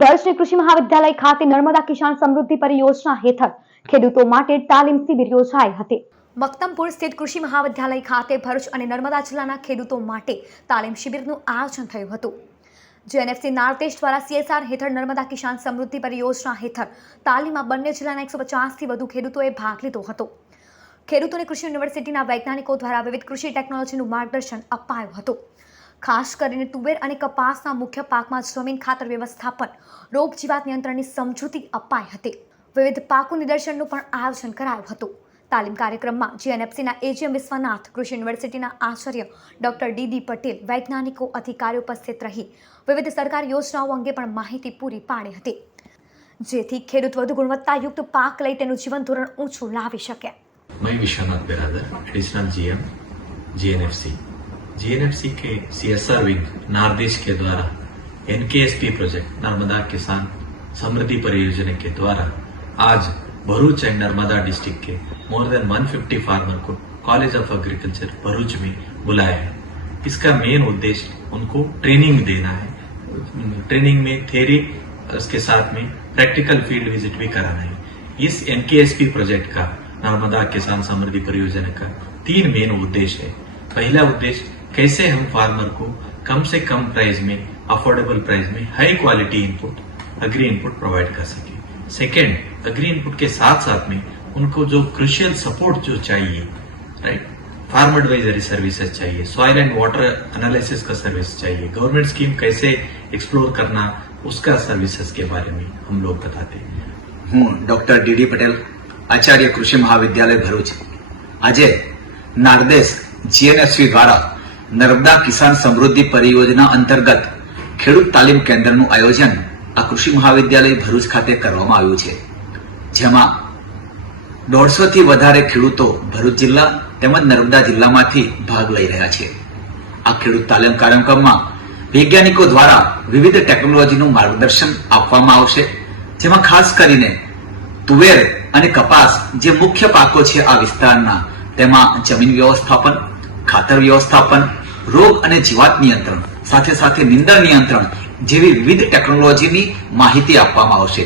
ભરૂચની કૃષિ મહાવિદ્યાલય ખાતે નર્મદા કિસાન સમૃદ્ધિ પરિયોજના હેઠળ ખેડૂતો માટે તાલીમ શિબિર યોજાઈ હતી। મક્તમપુર સ્થિત કૃષિ મહાવિદ્યાલય ખાતે ભરૂચ અને નર્મદા જિલ્લાના ખેડૂતો માટે તાલીમ શિબિરનું આયોજન થયું હતું। જેએનએફસી નાર્દેશ દ્વારા CSR હેઠળ નર્મદા કિસાન સમૃદ્ધિ પરિયોજના હેઠળ તાલીમમાં બંને જિલ્લાના 150થી વધુ ખેડૂતોએ ભાગ લીધો હતો। ખેડૂતોને કૃષિ યુનિવર્સિટીના વૈજ્ઞાનિકો દ્વારા વિવિધ કૃષિ ટેકનોલોજીનું માર્ગદર્શન અપાયું હતું। ખાસ કરીને તુવેર અને કપાસના મુખ્ય પાકમાં જમીન ખાતર વ્યવસ્થાપન, રોગ જીવાત નિયંત્રણની સમજૂતી અપાઈ હતી। વિવિધ પાકો નિદર્શનનું પણ આયોજન કરાયું હતું। તાલીમ કાર્યક્રમમાં જીએનએફસીના AGM વિશ્વનાથ, કૃષિ યુનિવર્સિટીના આચાર્ય ડોક્ટર DD પટેલ, વૈજ્ઞાનિકો, અધિકારીઓ ઉપસ્થિત રહી વિવિધ સરકારી યોજનાઓ અંગે પણ માહિતી પૂરી પાડી હતી, જેથી ખેડૂત વધુ ગુણવત્તાયુક્ત પાક લઈ તેનું જીવન ધોરણ ઊંચું લાવી શકે। मैं विश्वनाथ बिरादर, एडिशनल GM GNFC के CSR विंग नारदेश के द्वारा NKSP प्रोजेक्ट नर्मदा किसान समृद्धि परियोजना के द्वारा आज भरूच एंड नर्मदा डिस्ट्रिक्ट के मोर देन 150 फार्मर को कॉलेज ऑफ एग्रीकल्चर भरूच में बुलाया है। इसका मेन उद्देश्य उनको ट्रेनिंग देना है। ट्रेनिंग में थ्योरी, उसके साथ में प्रैक्टिकल फील्ड विजिट भी कराना है। इस NKSP प्रोजेक्ट का, नर्मदा किसान समृद्धि परियोजना का 3 मेन उद्देश्य है। पहला उद्देश्य, कैसे हम फार्मर को कम से कम प्राइस में, अफोर्डेबल प्राइस में high quality input, agri input provide कर सके। सेकेंड, एग्री इनपुट के साथ साथ में उनको जो क्रुशियल सपोर्ट जो चाहिए, राइट, फार्म एडवाइजरी सर्विसेज चाहिए, सॉइल एंड वाटर एनालिसिस का सर्विस चाहिए, गवर्नमेंट स्कीम कैसे एक्सप्लोर करना, उसका सर्विसेज के बारे में हम लोग बताते हैं। हूँ डॉक्टर DD पटेल, आचार्य कृषि महाविद्यालय भरूच। आज नारदेश GNFC द्वारा नर्मदा किसान समृद्धि परियोजना अंतर्गत ખેડૂત તાલીમ કેન્દ્રનું આયોજન આ કૃષિ મહાવિદ્યાલય ભરૂચ ખાતે કરવામાં આવ્યું છે, જેમાં 150 થી વધારે ખેડૂતો ભરૂચ જિલ્લા તેમજ નર્મદા જિલ્લામાંથી ભાગ લઈ રહ્યા છે। આ ખેડૂત તાલીમ કાર્યક્રમમાં વૈજ્ઞાનિકો દ્વારા વિવિધ ટેકનોલોજીનું માર્ગદર્શન આપવામાં આવશે, જેમાં ખાસ કરીને તુવેર અને કપાસ જે મુખ્ય પાકો છે આ વિસ્તારના, તેમાં જમીન વ્યવસ્થાપન, ખાતર વ્યવસ્થાપન, રોગ અને જીવાત નિયંત્રણ સાથે સાથે નિંદણ નિયંત્રણ જેવી વિવિધ ટેકનોલોજીની માહિતી આપવામાં આવશે।